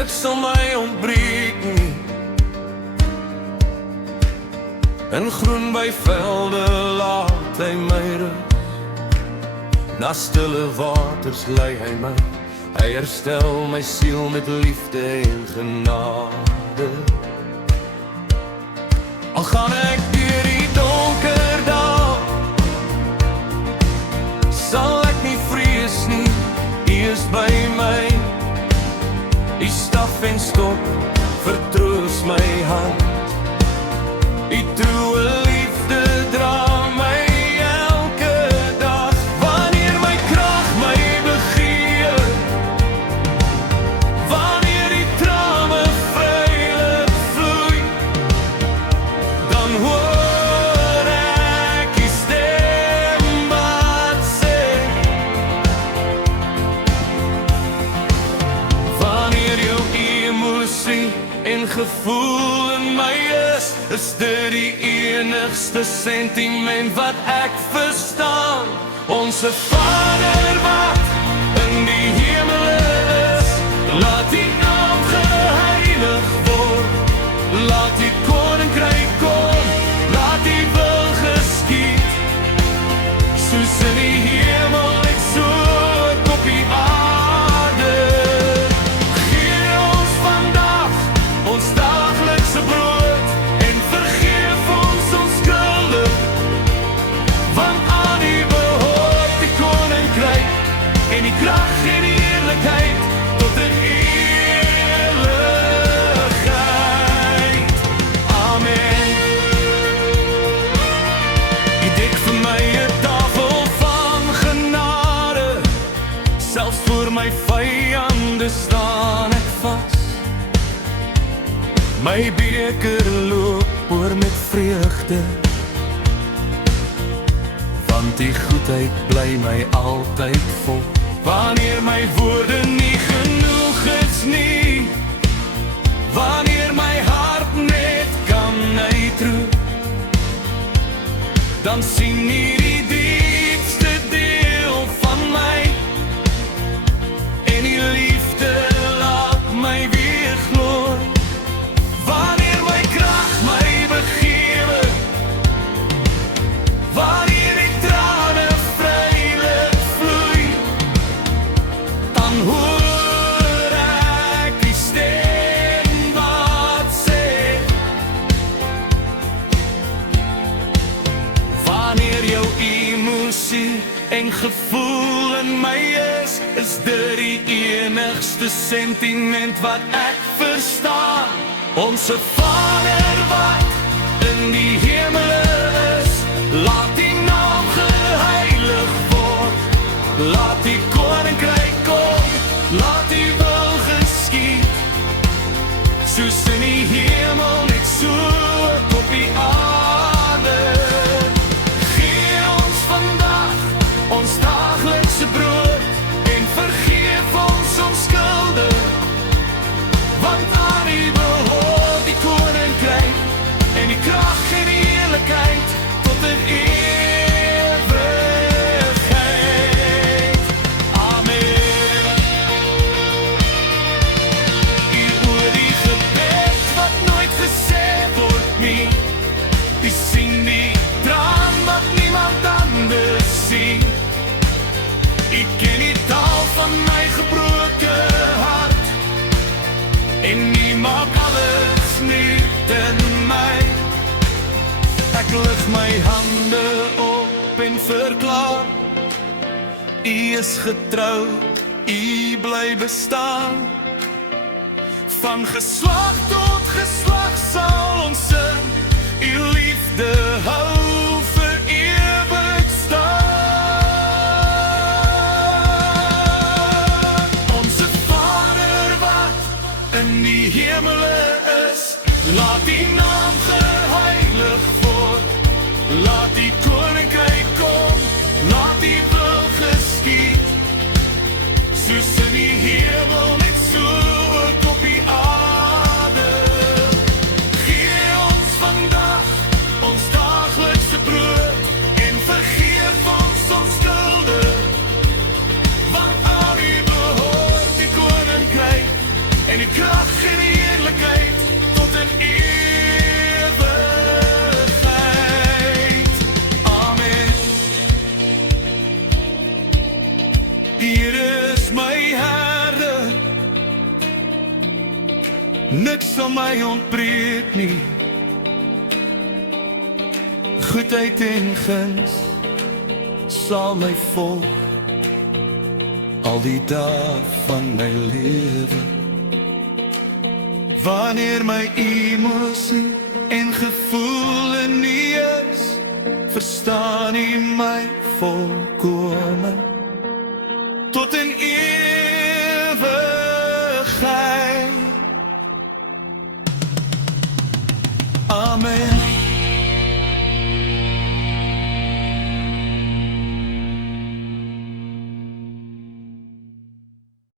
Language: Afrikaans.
niks sal my ontbreek nie. In groen by velde laat hy my rug, na stille waters lei hy my. Hy herstel my siel met liefde en genade. Al gaan ek deur die donker dae, sal ek nie vrees nie, U is by my. U staf en stok vertroos my hart. U troue liefde dra my elke dag. Wanneer my krag my begeer, wanneer die trane vrylik vloei, dan hoor ek die stem wat sê, wanneer jou emosie en gevoel in my is dit die enigste sentiment wat ek verstaan. Onse Vader wat in die hemel is, laat die naam geheilig word. Laat die koninkryk kom, laat die wil geskied, soos in die hemel net so op die aarde. Gee ons vandag ons daaglikse brood, en vergeef ons ons skulde, want aan U behoort die koninkryk en die krag en die heerlikheid tot in eeuwigheid. Amen. U dek vir my 'n tafel van genade, selfs voor my vyande staan ek vas. My beker loop oor met vreugde, want die goedheid bly my altyd vol. Wanneer my woorde nie genoeg is nie, wanneer my hart net kan uitroep, dan sien U die diepste deel van my, en die liefde laat my weer gloor. Wanneer my krag my begewe, wanneer die trane vrylik vloei, dan hoor ek die stem wat sê, wanneer jou emosie en gevoel in my is dit die enigste sentiment wat ek verstaan. Onse Vader wat in die hemel is, laat die naam geheilig word. Laat die koninkryk kom, laat die wil geskied, soos in die hemel net so op die aarde. Gee ons vandag ons daaglikse brood, en vergeef ons ons skulde, want aan U behoort die koninkryk en die krag en die heerlikheid tot in ewigheid. Amen. U oor die gebed wat nooit gesê word nie, U sien die traan wat niemand anders sien. U ken die taal van my gebroke hart, en U maak alles nuut in my. Ek lig my hande op en verklaar, U is getrou, U bly bestaan. Van geslag tot geslag sal ons sing, U liefde hou vir ewig staan. Onse Vader wat in die hemele is, laat die naam geheilig word. Laat die koninkryk kom, laat die wil geskied, soos in die hemel net so ook op die aarde. Gee ons vandag ons daaglikse brood, en vergeef ons ons skulde, want aan U behoort die koninkryk en die krag en die heerlikheid tot in ewigheid. Amen. Die Here is my herder, niks sal my ontbreek nie. Goedheid en guns sal my volg al die dae van my lewe. Wanneer my emosie en gevoel nie is, verstaan U my volkome tot in ewigheid. Amen.